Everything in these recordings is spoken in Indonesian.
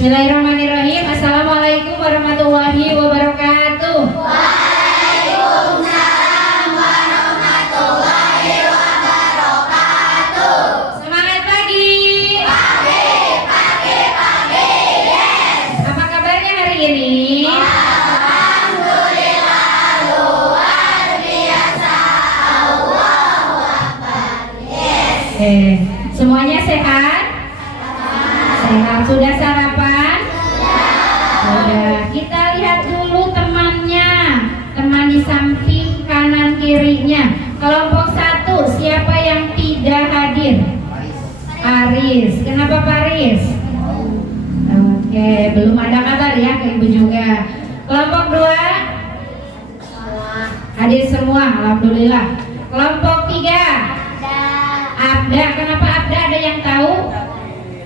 Bismillahirrahmanirrahim. Assalamualaikum warahmatullahi wabarakatuh. Waalaikumsalam warahmatullahi wabarakatuh. Semangat pagi. Pagi, yes. Apa kabarnya hari ini? Alhamdulillah, luar biasa. Allahu Akbar, yes. Semuanya sehat? Sehat. Sudah sarapan? Sudah. Kita lihat dulu temannya, teman di samping kanan kirinya. Kelompok 1, siapa yang tidak hadir? Aris. Kenapa Paris? Oke, belum ada kabar ya ke ibu juga. Kelompok 2 hadir semua, alhamdulillah. Kelompok 3 Abda. Kenapa Abda, ada yang tahu?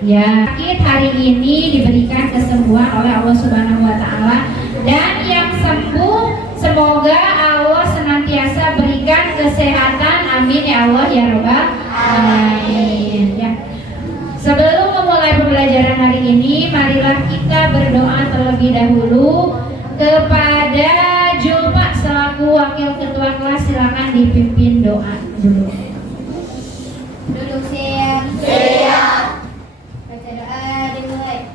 Ya, hari ini diberikan kesembuhan oleh Allah Subhanahu wa taala, dan yang sembuh semoga Allah senantiasa berikan kesehatan, amin ya Allah ya rabbal alamin. Ya. Sebelum memulai pembelajaran hari ini, marilah kita berdoa terlebih dahulu kepada Julpak selaku wakil ketua kelas. Silakan dipimpin doa dulu. Duduk siap. Baca doa dimulai.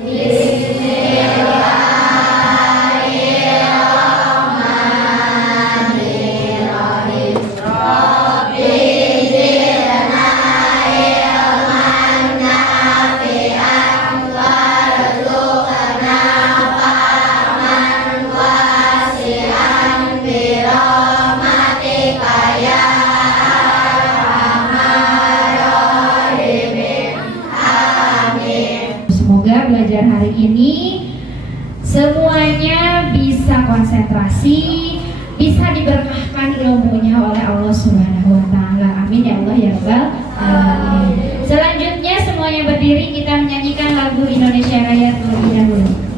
Bismillahirrahmanirrahim. Rabbi zidna ilman nafi'an warzuqna fahman wasi'an birahmatika ya Semoga belajar hari ini semuanya bisa konsentrasi, bisa diberkahkan ilmunya oleh Allah Subhanahu wa taala. Amin ya Allah ya rabbal alamin. Selanjutnya semuanya berdiri, kita menyanyikan lagu Indonesia Raya terlebih dahulu.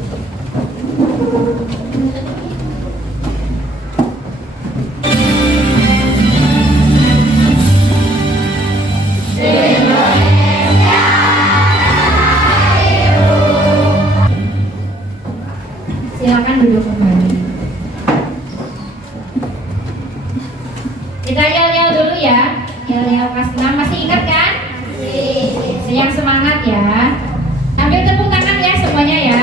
Silakan duduk kembali. Kita yel-yel dulu ya. Yel-yel kelas 6, masih ingat kan? Yang semangat ya. Ambil tepuk tangan ya semuanya ya.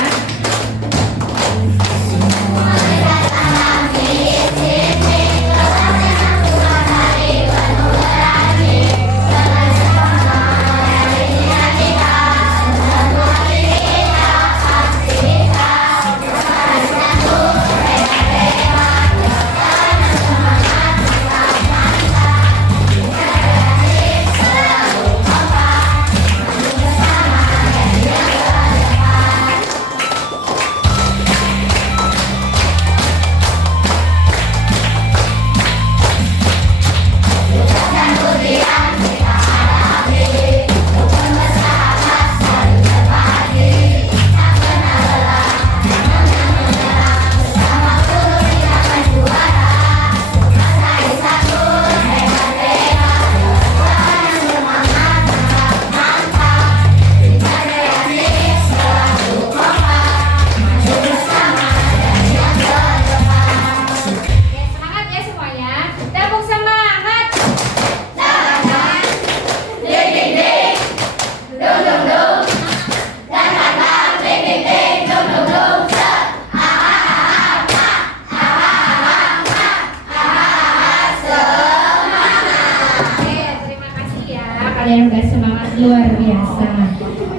Kalian udah semangat luar biasa.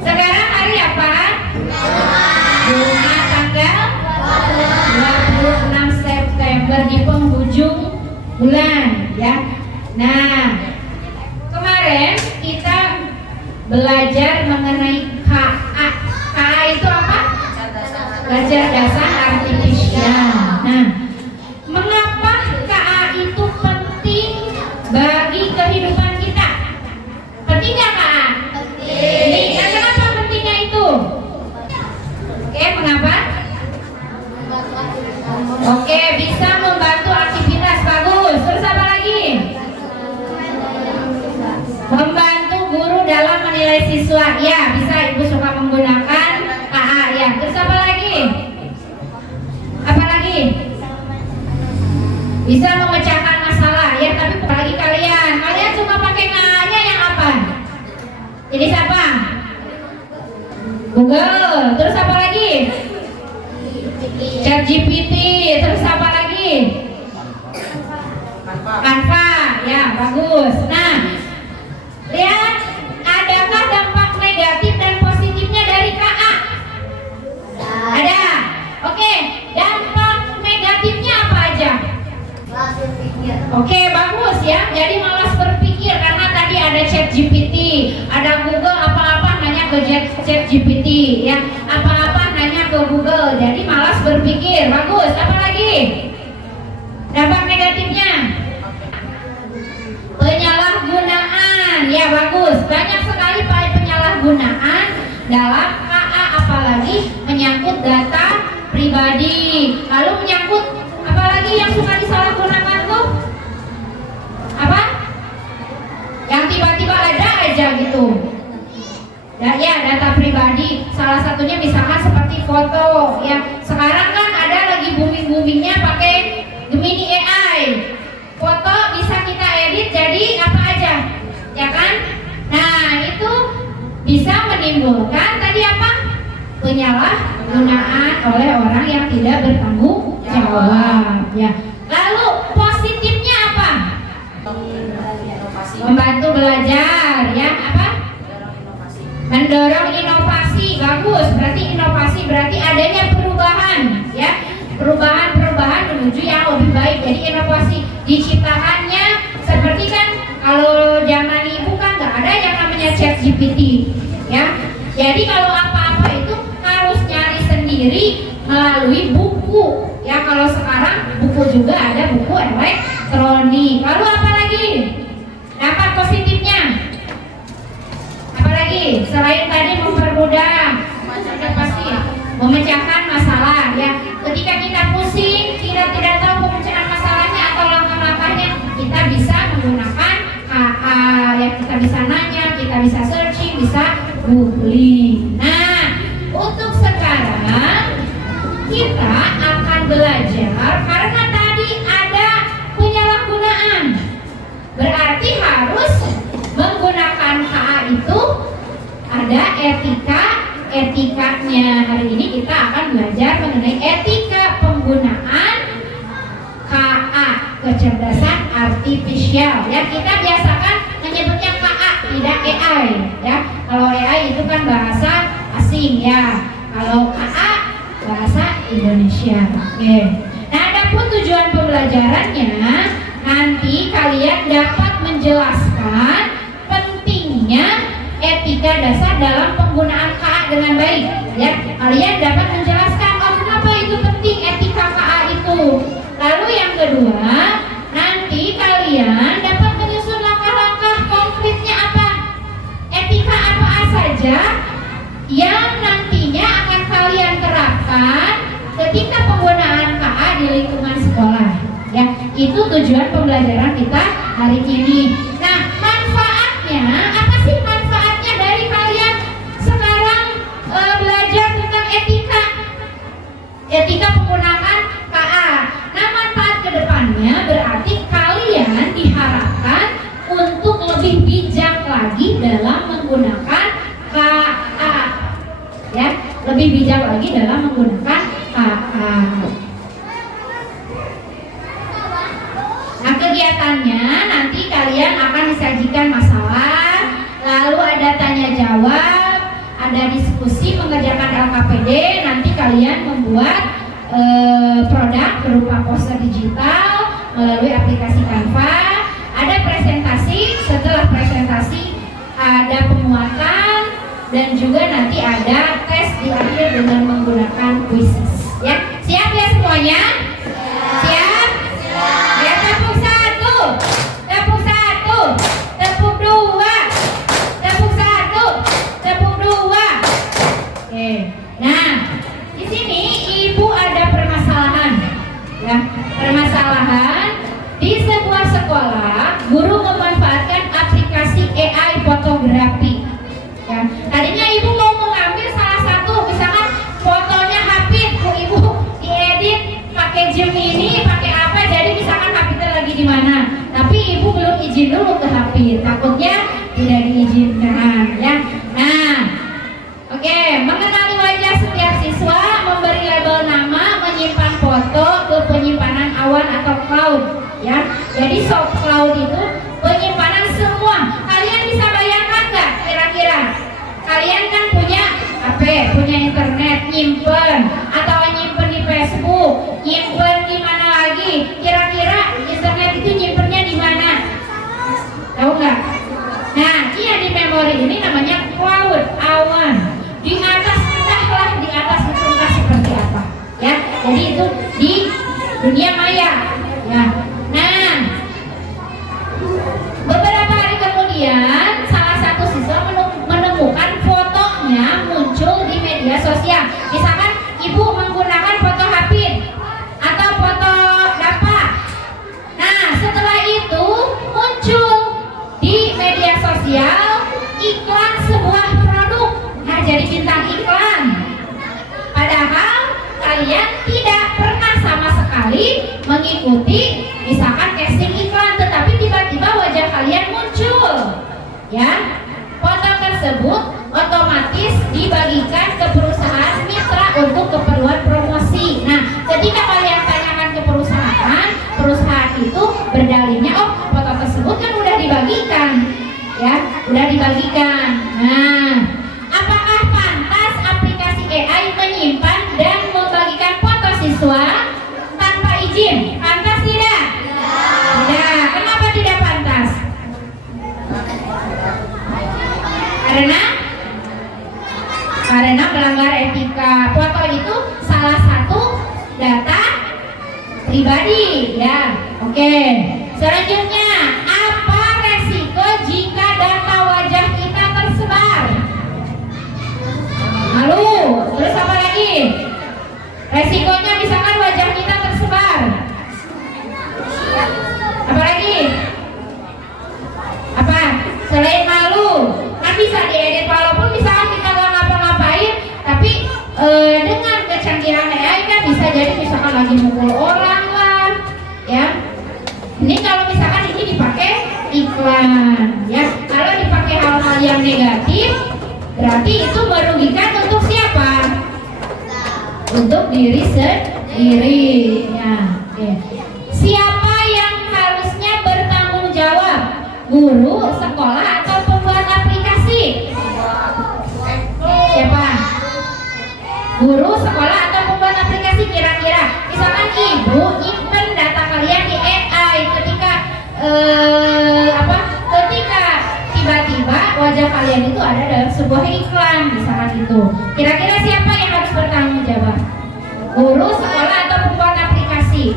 Sekarang hari apa? Jumat tanggal 26 September di penghujung bulan ya. Nah, kemarin kita belajar mengenai KA. KA itu apa? Kecerdasan artifisial. Nah, mengapa KA itu penting bagi kehidupan kita? Penting nggak KA? Penting. Nah, kenapa pentingnya itu? Oke, mengapa? Oke, bisa membantu aktivitas, bagus. Terus apa lagi? Membantu guru dalam menilai siswa. Ya, bisa Ibu suka menggunakan KA apa-apa nanya ke Google, jadi malas berpikir. Bagus. Apa lagi? Dampak negatifnya? Penyalahgunaan. Ya bagus. Banyak sekali penyalahgunaan dalam KA, apalagi menyangkut data pribadi. Lalu menyangkut apalagi yang suka disalahgunakan tuh? Apa? Yang tiba-tiba ada aja gitu. Ya, data pribadi. Salah satunya misalkan seperti foto. Ya, sekarang kan ada lagi booming-boomingnya pakai Gemini AI. Foto bisa kita edit jadi apa aja, ya kan? Nah, itu bisa menimbulkan tadi apa? Penyalahgunaan oleh orang yang tidak bertanggung jawab. Ya. Lalu positifnya apa? Membantu belajar, ya apa? Mendorong inovasi. Bagus. Berarti adanya perubahan, ya. Perubahan menuju yang lebih baik. Jadi inovasi diciptakannya seperti kan kalau zaman ibu kan nggak ada yang namanya ChatGPT, ya. Jadi kalau apa-apa itu harus nyari sendiri melalui buku, ya. Kalau sekarang buku juga ada buku elektronik. Lalu apa lagi? Dampak positifnya? Apa lagi? Selain tadi mempermudah, pasti memecahkan masalah, ya. Ketika kita pusing, kita tidak tahu pemecahan masalahnya atau langkah-langkahnya, kita bisa menggunakan KA, ya. Kita bisa nanya, kita bisa searching, bisa googling. Nah, untuk sekarang kita akan belajar karena tadi ada penyalahgunaan. Berarti harus menggunakan KA itu ada etikanya. Hari ini kita akan belajar mengenai etika penggunaan KA, kecerdasan artifisial. Ya, kita biasakan menyebutnya KA, tidak AI, ya. Kalau AI itu kan bahasa asing, ya. Kalau KA bahasa Indonesia. Oke. Nah, adapun tujuan pembelajarannya, nanti kalian dapat menjelaskan pentingnya etika dasar dalam penggunaan KA dengan baik, ya. Kalian dapat menjelaskan kenapa itu penting etika KA itu. Lalu yang kedua, nanti kalian dapat menyusun langkah-langkah konkretnya apa, etika apa saja yang nantinya akan kalian terapkan ketika penggunaan KA di lingkungan sekolah, ya. Itu tujuan pembelajaran kita hari ini. Nah, manfaatnya apa sih? Manfaatnya dari kalian sekarang belajar tentang etika penggunaan KA. Nah, manfaat kedepannya berarti kalian diharapkan untuk lebih bijak lagi dalam menggunakan KA, ya. Lebih bijak lagi dalam menggunakan KA. Nah, kegiatannya nanti kalian akan disajikan masalah, lalu ada tanya jawab, ada diskusi, mengerjakan LKPD. Nanti kalian membuat produk berupa poster digital melalui aplikasi Canva. Ada presentasi, setelah presentasi ada penguatan, dan juga nanti ada tes di akhir dengan menggunakan quizzes, ya. Siap ya semuanya? Siap? Ya, tepuk satu, tepuk satu, tepuk dua, tepuk satu, tepuk dua. Oke. Nah, di sini ibu ada permasalahan, ya. Permasalahan di sebuah sekolah, guru memanfaatkan aplikasi AI fotografi. Ya. Tadinya ibu mau mengambil salah satu, misalkan fotonya Hafid, ibu diedit pakai Gemini, pakai apa, jadi misalkan Hafidnya lagi di mana, tapi ibu belum izin dulu ke Hafid, takutnya tidak diizinkan, ya. Nah, oke, mengenali wajah setiap siswa, memberi label nama, menyimpan foto ke penyimpanan awan atau cloud, ya. Jadi soft cloud itu penyimpanan semua. Kalian bisa bayangkan nggak kira-kira? Kalian kan punya HP, punya internet, nyimpen, atau nyimpen di Facebook, nyimpen di mana lagi? Kira-kira internet itu nyimpennya di mana? Tahu nggak? Nah, iya, di memori ini namanya cloud, awan. Di atas entahlah dunia maya. Ya. Nah, beberapa hari kemudian salah satu siswa menemukan fotonya muncul di media sosial. Misalkan ibu menggunakan foto Hafid atau foto Dapa. Nah, setelah itu muncul di media sosial iklan sebuah produk. Nah, jadi bintang iklan. Padahal kalian tidak pernah sama sekali mengikuti misalkan casting iklan, tetapi tiba-tiba wajah kalian muncul. Ya, foto tersebut otomatis dibagikan ke perusahaan mitra untuk keperluan promosi. Nah, ketika kalian tanyakan ke perusahaan, perusahaan itu berdalihnya, oh foto tersebut kan udah dibagikan, ya, udah dibagikan. Nah, apakah pantas aplikasi AI menyimpan dan membagikan foto siswa tanpa izin? Pantas tidak? Tidak. Kenapa tidak pantas? Karena melanggar etika. Foto itu salah satu data pribadi, ya. Oke. Selanjutnya, apa resiko jika data wajah kita tersebar? Malu. Terus apa lagi? Resikonya misalkan wajah kita tersebar. Apa lagi? Apa? Selain malu, kan bisa diedit walaupun misalkan kita nggak ngapa-ngapain, tapi dengan kecanggihan AI kan bisa jadi misalkan lagi mukul orang lah, ya. Ini kalau misalkan ini dipakai iklan, ya. Kalau dipakai hal-hal yang negatif, berarti itu merugikan untuk siapa? Untuk diri sendiri, ya. Oke. Siapa yang harusnya bertanggung jawab? Guru, sekolah, atau pembuat aplikasi? Siapa? Guru, sekolah, atau pembuat aplikasi? Kira-kira misalkan ibu nyimpen data kalian di AI, ketika ketika tiba-tiba wajah kalian itu ada dalam sebuah iklan misalkan itu, kira-kira siapa yang harus bertanggung jawab? Guru, sekolah, atau pembuat aplikasi?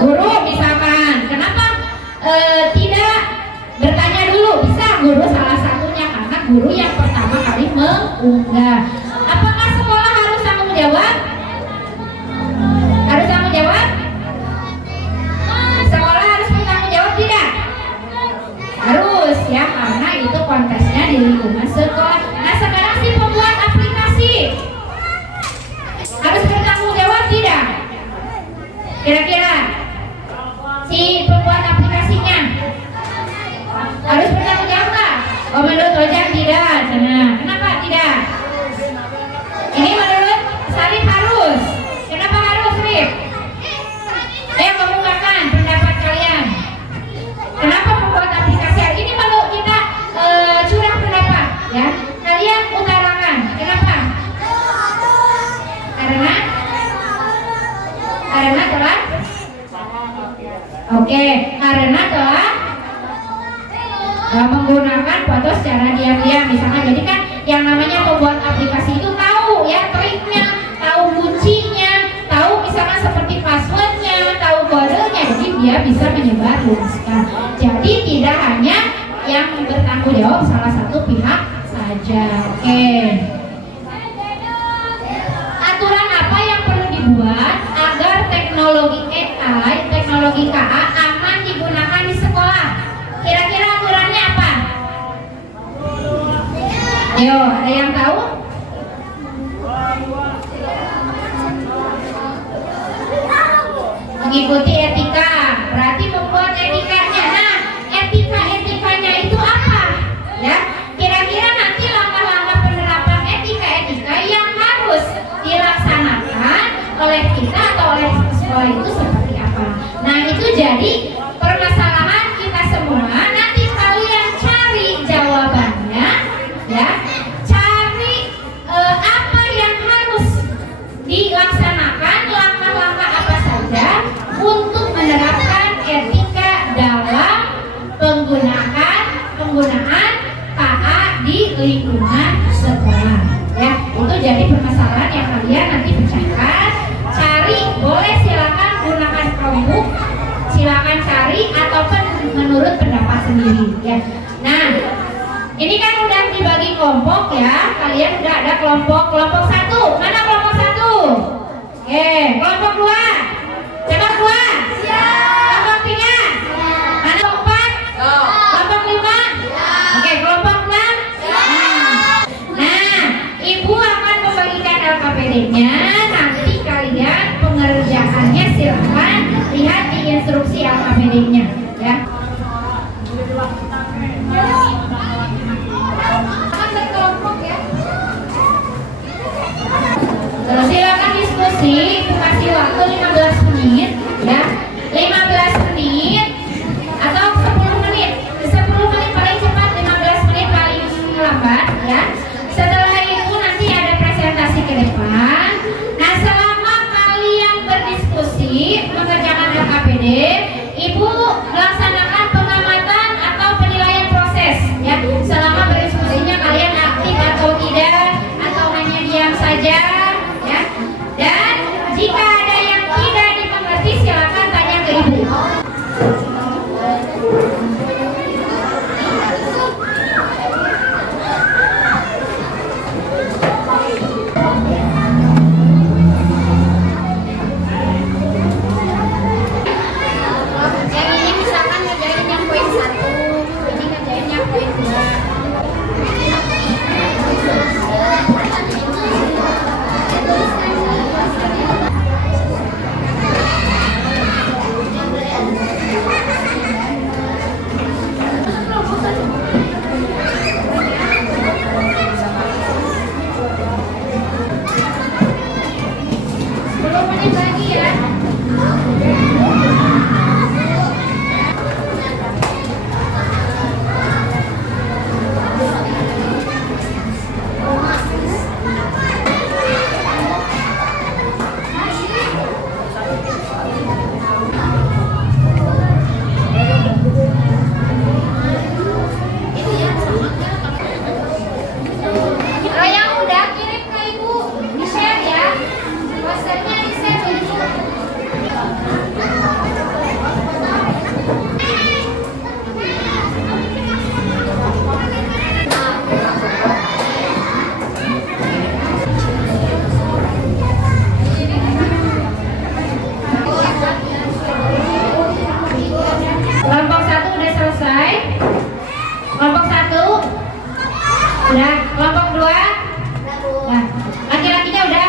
Guru misalkan. Kenapa tidak bertanya dulu? Bisa guru salah satunya, karena guru yang pertama kali mengunggah. Apakah sekolah harus tanggung jawab? Harus tanggung jawab? Sekolah harus bertanggung jawab tidak? Harus, ya, karena itu kontesnya di lingkungan sekolah. Nah, sekarang si pembuat aplikasi harus bertanggung jawab tidak? Kira-kira si pembuat aplikasinya harus bertanggung jawab nggak? Oh, menurut Ojak tidak. Nah, kenapa tidak? Ini menurut Sarif harus. Kenapa harus, Rif? Ayo kemukakan pendapat kalian. Kenapa pembuat aplikasi ini kalau kita curah pendapat, ya? Kalian utarakan. Kenapa? Karena telah karena telah menggunakan foto secara diam-diam misalkan. Jadi kan yang namanya pembuat aplikasi itu tahu, ya, triknya, tahu kuncinya, tahu misalkan seperti passwordnya, tahu kodenya, jadi dia bisa menyebarluaskan. Jadi tidak hanya yang bertanggung jawab salah satu pihak saja. Oke. Aturan apa yang perlu dibuat agar teknologi AI, teknologi KA aman digunakan di sekolah? Kira-kira aturannya apa? Ayo, ada yang tahu? Mengikuti etika, berarti membuat etikanya. Nah, etika-etikanya itu apa? Ya, kira-kira nanti langkah-langkah penerapan etika-etika yang harus dilaksanakan oleh kita atau oleh sekolah itu seperti apa? Nah, itu jadi permasalahan kita semua. Nanti kalian cari jawabannya, ya. Cari apa yang harus dilaksanakan, langkah-langkah apa saja untuk menerapkan etika dalam penggunaan KA di lingkungan sekolah. Ya, itu jadi permasalahan yang kalian nanti percaya menurut pendapat sendiri ya. Nah, ini kan udah dibagi kelompok ya. Kalian udah ada kelompok 1. Mana kelompok 1? Oke, kelompok 2. Coba keluar. Kelompok 3. Mana kelompok 4? Kelompok 5. Oke, kelompok 6. Nah, Ibu akan membagikan LKPD-nya. Nanti kalian pengerjaannya silahkan lihat di instruksi LKPD-nya ya. Silakan diskusi, kasih waktu 15 menit ya. 15 menit atau 10 menit. 10 menit paling cepat, 15 menit paling lambat ya. Setelah itu nanti ada presentasi ke depan. Nah, selama kalian berdiskusi mengerjakan LKPD, Ibu melaksanakan pengamatan atau penilaian proses ya. Selama berdiskusinya kalian aktif atau tidak, atau hanya diam saja ya. Dan jika ada yang tidak dimengerti silakan tanya ke Ibu. Yang ini misalkan ngerjain yang poin 1, ini ngerjain yang poin 2. Kalau yang udah kirim ke Ibu, di-share ya. Posternya di-share ke Ibu. Kelompok 1 udah selesai. Kelompok 1 udah. Kelompok 2 nah, laki-lakinya udah.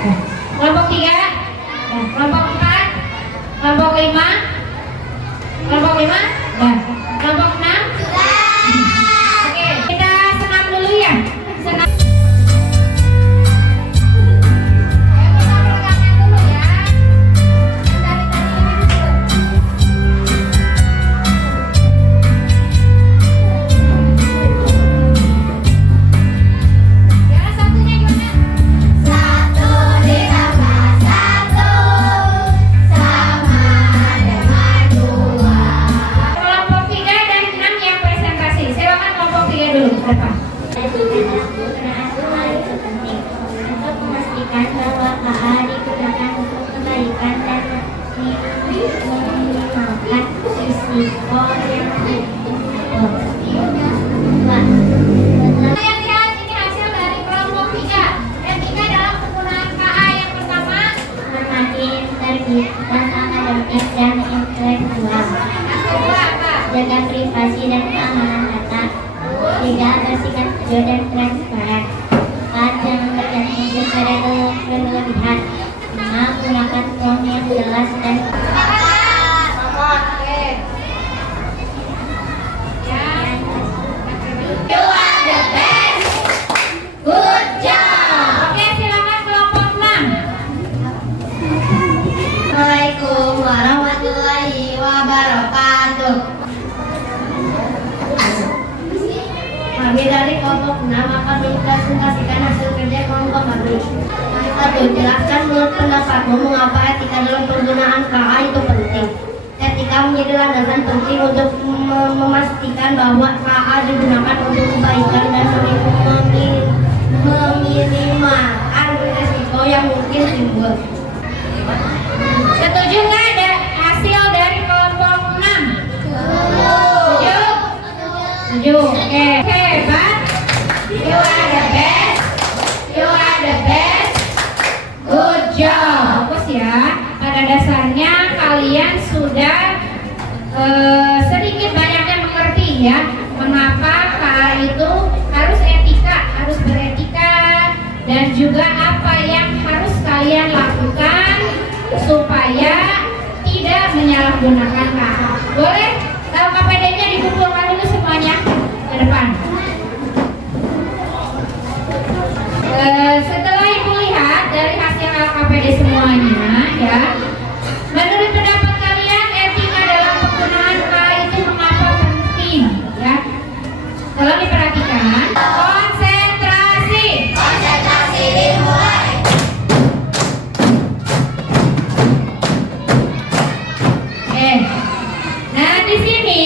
Nah, kelompok 3 nah, kelompok 4, kelompok 5, kelompok 5 nah, kelompok 6. Oke, kita senam dulu ya. Senam. Satu ditambah satu sama dengan 2. Kelompok 3 dan 6 yang presentasi. Silakan kelompok 3 dulu ke depan. Untuk memastikan bahwa KA digunakan untuk kebaikan dan meminimalkan risiko yang Saya lihat ini hasil dari kelompok 3. Etika dalam penggunaan KA yang pertama. menghormati terbit dan akademik dan intelektual, Yang kedua apa? jaga privasi dan keamanan data, 3 bersikap jujur dan transparan, 4 jangan bergantung kepada berlebihan, 5 gunakan form yang jelas dan You are the best. Good job. Oke, silakan kelompok 6. Assalamualaikum warahmatullahi wabarakatuh. Kami dari kelompok 6 akan mempresentasikan hasil kerja kelompok kami. Satu, jelaskan menurut pendapatmu mengapa etika dalam penggunaan KA itu penting. Etika menjadi landasan penting untuk memastikan bahwa KA digunakan untuk kebaikan dan meminimalkan risiko yang mungkin timbul. Setuju nggak ada hasil dari kelompok 6? sedikit banyaknya mengerti ya mengapa KA itu harus etika, harus beretika, dan juga apa yang harus kalian lakukan supaya tidak menyalahgunakan KA. Boleh? LKPD-nya dikumpulkan dulu semuanya ke depan. Setelah ibu lihat dari hasil LKPD semuanya ya, menurut pendapat kalian etika dalam penggunaan KA itu mengapa penting ya? Tolong diperhatikan. Konsentrasi. Konsentrasi dimulai. Nah di sini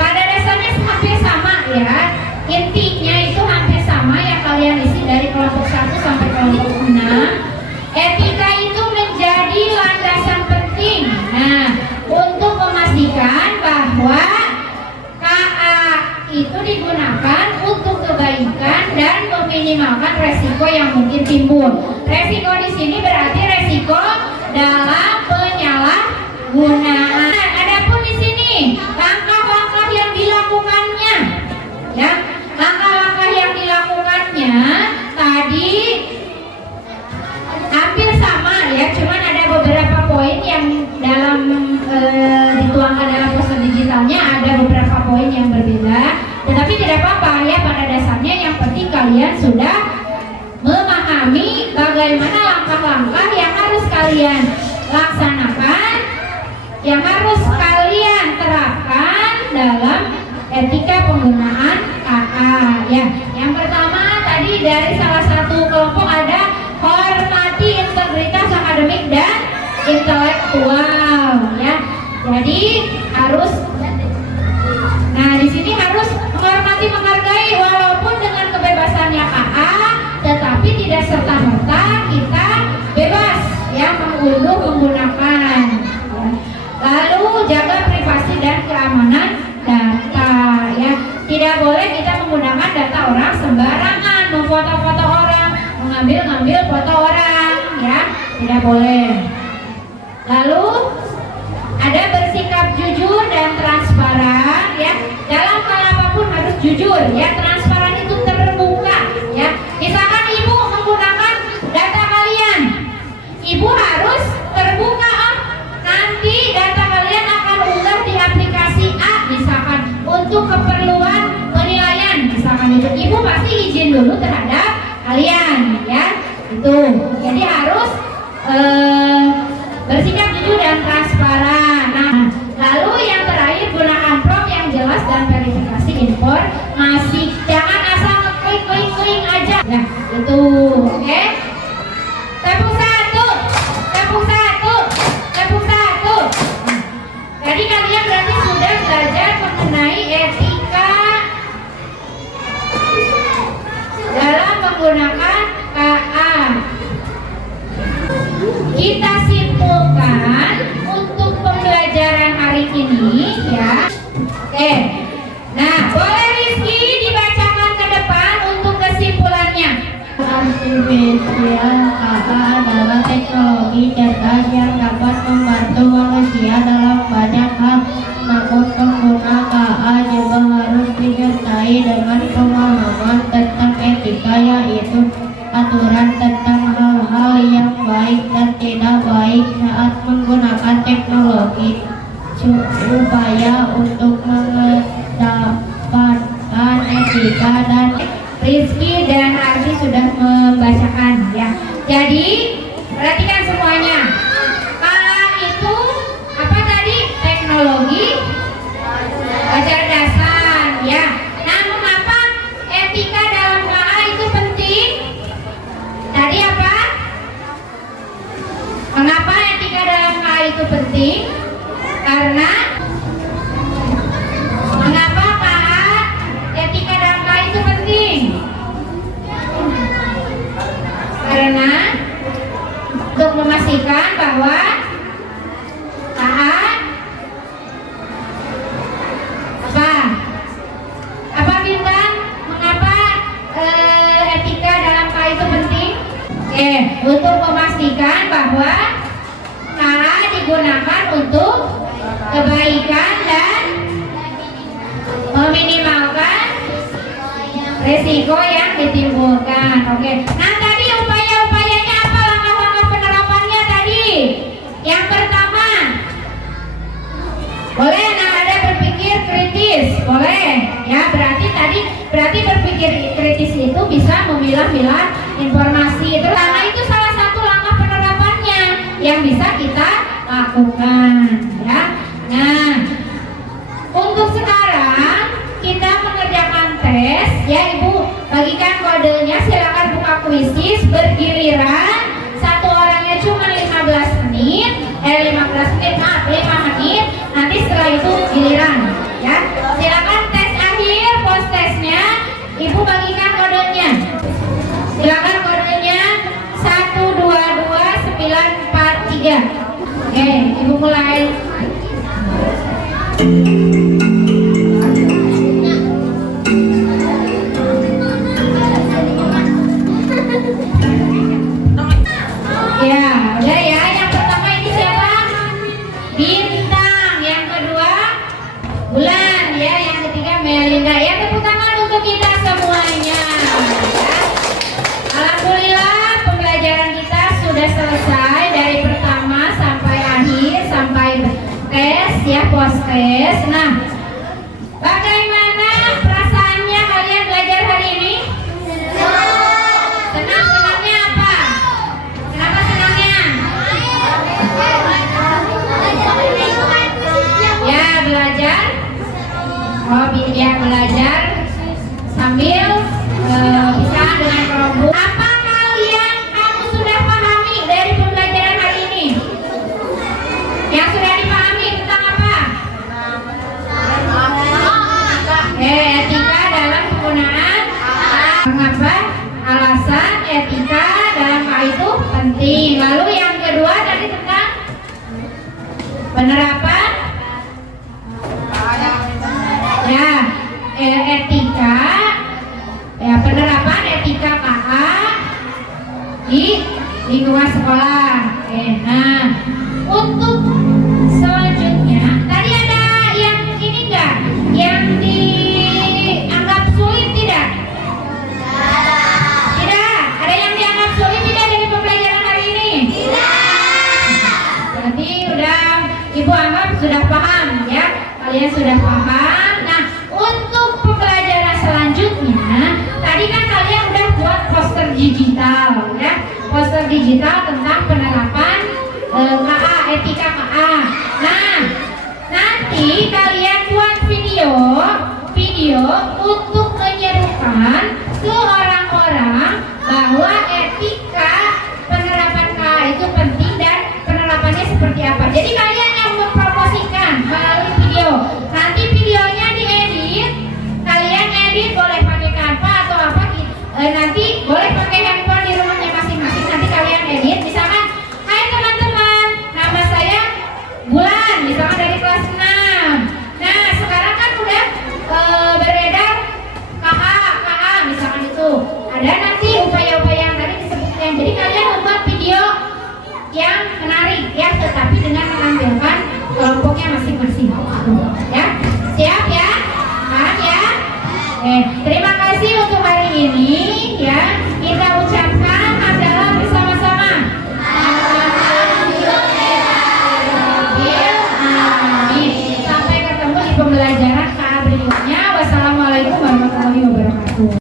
pada dasarnya hampir sama ya. Intinya itu hampir sama yang kalian isi dari kelompok 1 sampai kelompok 6. Etika itu menjadi landasan penting. Nah, untuk memastikan bahwa KA itu digunakan untuk kebaikan dan meminimalkan resiko yang mungkin timbul. Resiko di sini berarti resiko dalam penyalahgunaan. Adapun di sini langkah-langkah yang dilakukannya, ya, langkah-langkah yang dilakukannya tadi hampir sama ya, cuman ada beberapa poin yang dalam dituangkan dalam poster digitalnya ada beberapa poin yang berbeda, tetapi tidak apa-apa ya, pada dasarnya yang penting kalian sudah memahami bagaimana langkah-langkah yang harus kalian laksanakan, yang harus kalian terapkan dalam etika penggunaan KA ya. Yang pertama tadi dari salah satu kelompok ada hormati integritas akademik dan intelektual ya. Jadi harus, nah di sini harus menghormati, menghargai walaupun dengan kebebasannya KA, tetapi tidak serta-merta kita bebas ya mengunduh menggunakan ya. Lalu jaga privasi dan keamanan data ya. Tidak boleh kita menggunakan data orang sembarangan, memfoto-foto orang, mengambil foto orang ya, tidak boleh. Lalu ada bersikap jujur dan transparan ya. Dalam hal apapun harus jujur ya, transparan itu terbuka ya. Misalkan ibu menggunakan data kalian, ibu harus terbuka, nanti data kalian akan unggah di aplikasi A misalkan untuk keperluan penilaian misalkan itu, ibu pasti izin dulu terhadap kalian ya, itu. Jadi harus bersikap jujur dan transparan. Nah, lalu yang terakhir gunakan prompt yang jelas dan verifikasi informasi, jangan asal klik aja ya, itu. Oke, tepuk satu. Tadi kalian berarti sudah belajar mengenai etika dalam menggunakan KA. Kita simpulkan untuk pembelajaran hari ini ya. Oke. Nah, boleh Rizky dibacakan ke depan untuk kesimpulannya. Artificial KA adalah teknologi cerdas yang dapat membantu manusia dalam banyak hal. Namun pengguna KA juga harus disertai dengan pemahaman tentang etika, yaitu aturan tentang hal-hal yang baik dan tidak baik saat menggunakan teknologi, upaya untuk mengedepankan etika. Dan Rizky dan Arfi sudah membacakan ya. Jadi perhatikan semuanya. KA itu apa tadi? Teknologi kecerdasan ya. Nah, mengapa etika dalam KA itu penting? Tadi apa? Mengapa etika dalam KA itu penting? Karena mengapa KA, etika dalam KA itu penting? Karena untuk memastikan bahwa KA apa Bintang? Mengapa etika dalam KA itu penting? Untuk memastikan bahwa KA digunakan untuk kebaikan dan meminimalkan resiko yang ditimbulkan. Oke. Nah, tadi upaya-upayanya apa, langkah-langkah penerapannya tadi? Yang pertama, boleh nah ada berpikir kritis, boleh ya, berarti berpikir kritis itu bisa memilah-milah informasi. Karena itu salah satu langkah penerapannya yang bisa kita lakukan ya. Nah, untuk sekarang kita mengerjakan tes ya, Ibu bagikan kodenya, silakan buka kuisis bergiliran, satu orangnya cuma 15 menit, 5 menit, nanti setelah itu giliran ya. Silakan tes akhir, post tesnya Ibu bagikan kodenya, silakan kodenya 122943. Oke, Ibu mulai. Ya, udah ya. Yang pertama ini siapa? Bintang. Yang kedua Bulan ya. Yang ketiga Melinda. Ya, tepuk tangan untuk kita semuanya. Ya. Alhamdulillah pembelajaran kita sudah selesai dari pertama sampai akhir, sampai tes ya, post tes. Nah, bagaimana perasaannya kalian belajar hari ini? Senang-senangnya apa? Kenapa senangnya? Ya, belajar. Oh, ya belajar sambil bisa dengan kelompok. Apa kamu sudah pahami dari pembelajaran hari ini? Yang sudah dipahami tentang apa? Etika dalam penggunaan. Mengapa alasan etika dalam hal itu penting. Lalu yang kedua tadi tentang penerapan ya, etika ya, penerapan etika KA di lingkungan sekolah. Nah, untuk selanjutnya tadi ada yang ini enggak, yang dianggap sulit tidak? Tidak. Ada yang dianggap sulit tidak dari pembelajaran hari ini? Berarti udah Ibu anggap sudah paham ya, kalian sudah paham. Nah, untuk pembelajaran selanjutnya tadi kan kalian udah buat poster digital ya, poster digital tentang penerapan KA, etika KA. Nah, nanti kalian buat video untuk